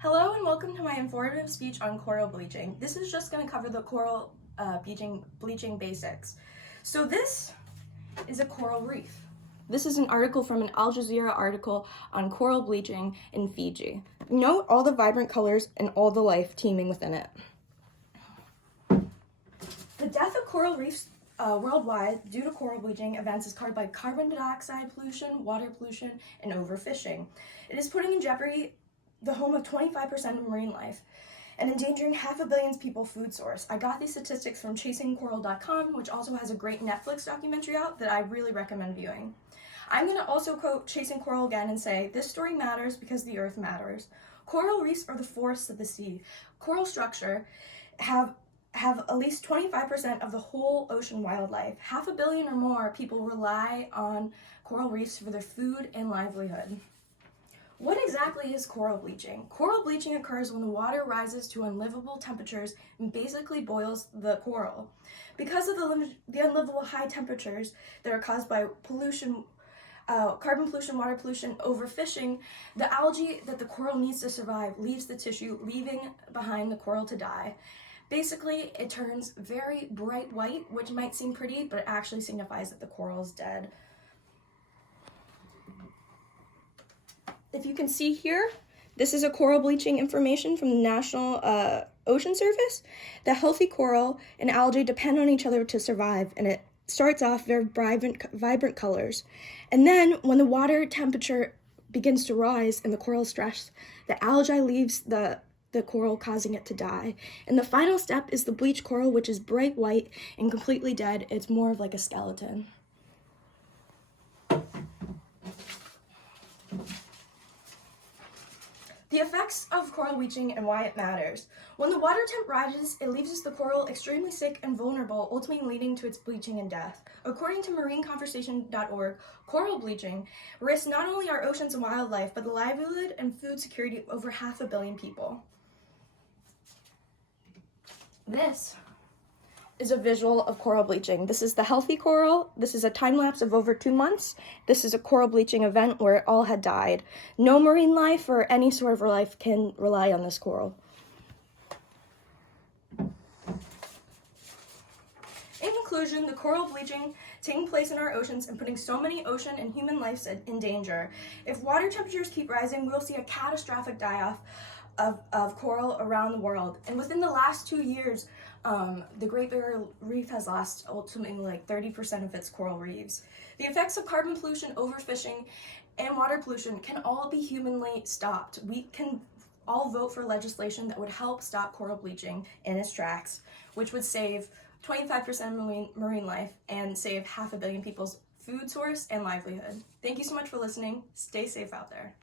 Hello and welcome to my informative speech on coral bleaching. This is just going to cover the coral bleaching basics. So this is a coral reef. This is an article from an Al Jazeera article on coral bleaching in Fiji. Note all the vibrant colors and all the life teeming within it. The death of coral reefs worldwide due to coral bleaching events is caused by carbon dioxide pollution, water pollution, and overfishing. It is putting in jeopardy the home of 25% of marine life and endangering 500 million people's food source. I got these statistics from chasingcoral.com, which also has a great Netflix documentary out that I really recommend viewing. I'm going to also quote Chasing Coral again and say, "This story matters because the earth matters. Coral reefs are the forests of the sea. Coral structure have at least 25% of the whole ocean wildlife. 500 million or more people rely on coral reefs for their food and livelihood." What exactly is coral bleaching? Coral bleaching occurs when the water rises to unlivable temperatures and basically boils the coral. Because of the unlivable high temperatures that are caused by pollution, carbon pollution, water pollution, overfishing, the algae that the coral needs to survive leaves the tissue, leaving behind the coral to die. Basically, it turns very bright white, which might seem pretty, but it actually signifies that the coral is dead. If you can see here, this is a coral bleaching information from the National Ocean Service. The healthy coral and algae depend on each other to survive, and it starts off very vibrant colors. And then when the water temperature begins to rise and the coral is stressed, the algae leaves the coral, causing it to die. And the final step is the bleached coral, which is bright white and completely dead. It's more of like a skeleton. The effects of coral bleaching and why it matters. When the water temp rises, it leaves the coral extremely sick and vulnerable, ultimately leading to its bleaching and death. According to marineconversation.org, coral bleaching risks not only our oceans and wildlife, but the livelihood and food security of over 500 million people. This is a visual of coral bleaching. This is the healthy coral. This is a time lapse of over 2 months. This is a coral bleaching event where it all had died. No marine life or any sort of life can rely on this coral. In conclusion, the coral bleaching taking place in our oceans and putting so many ocean and human lives in danger. If water temperatures keep rising, we'll see a catastrophic die-off of coral around the world. And within the last 2 years, the Great Barrier Reef has lost ultimately like 30% of its coral reefs. The effects of carbon pollution, overfishing, and water pollution can all be humanly stopped. We can all vote for legislation that would help stop coral bleaching in its tracks, which would save 25% of marine life and save 500 million people's food source and livelihood. Thank you so much for listening. Stay safe out there.